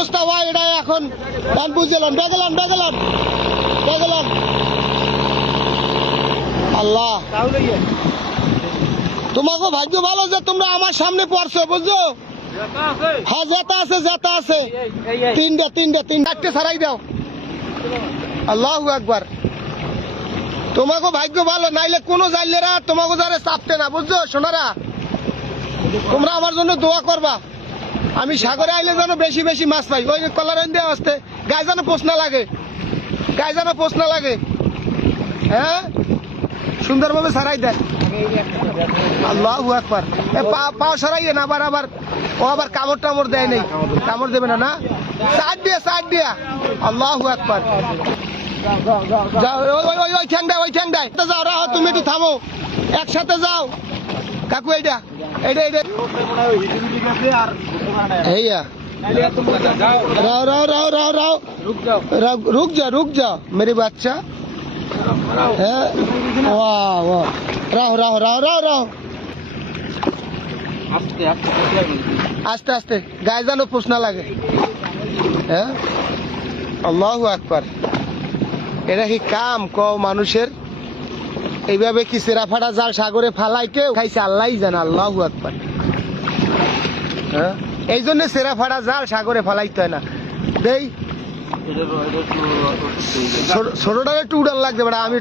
অবস্থা হয় এটা এখন বুঝলাম। বেগেলাম বেগেলাম বেগেলাম। আল্লাহ তোমাকে ভাগ্য ভালো যে তোমরা আমার সামনে পড়ছো, বুঝছো? হ্যাঁ জেতা আছে, জেতা আছে। তিনটা তিনটা তিন চারটে ছাড়াই দাও। আল্লাহু আকবার। তোমাকে ভাগ্য ভালো, নাইলে কোনো জাইলেরা তোমাকে যারা চাপতে না, বুঝছো সোনারা? তোমরা আমার জন্য দোয়া করবা, আমি সাগরে আইলে যেন বেশি বেশি মাছ পাই। ওই কলারেন দেওয়া আসতে গায়ে যেন পোষ না লাগে, গায়ে যেন পোষ না লাগে। হ্যাঁ সুন্দরভাবে সারাই দেয়। আল্লাহু আকবার। পাও সরাইয়ে না, আবার আবার ও আবার কামড় টামড় দেয় নেই, কামড় দেবে না না। সাইড দিয়া সাইড দিয়া। আল্লাহু আকবার। যাও ওই ঠ্যাং দেয়, ওই ঠ্যাং দেয়। যাও রাহো, তুমি একটু থামো, একসাথে যাও। কাকু এইটা এইটা এইটা এইয়া রাও রাও রাও রাও রাও रुक जा रुक जा मेरे बच्चा। है वाह वाह। राहो राहो राहो राहो राहो। আস্তে আস্তে গায়ে যেন পোষ না লাগে। হ্যাঁ আল্লাহু আকবার। এটা কি কাম কও মানুষের? এইভাবে কি সেরা ফাটা জাল সাগরে ফালাই কেউ খাইছে? আল্লাহই জানে। আল্লাহু আকবার। হ্যাঁ এই জন্য সেরা ফাটা জাল সাগরে ফালাইতে হয় না। দেই ছোটটারে একটু উড়ান লাগবে, আমি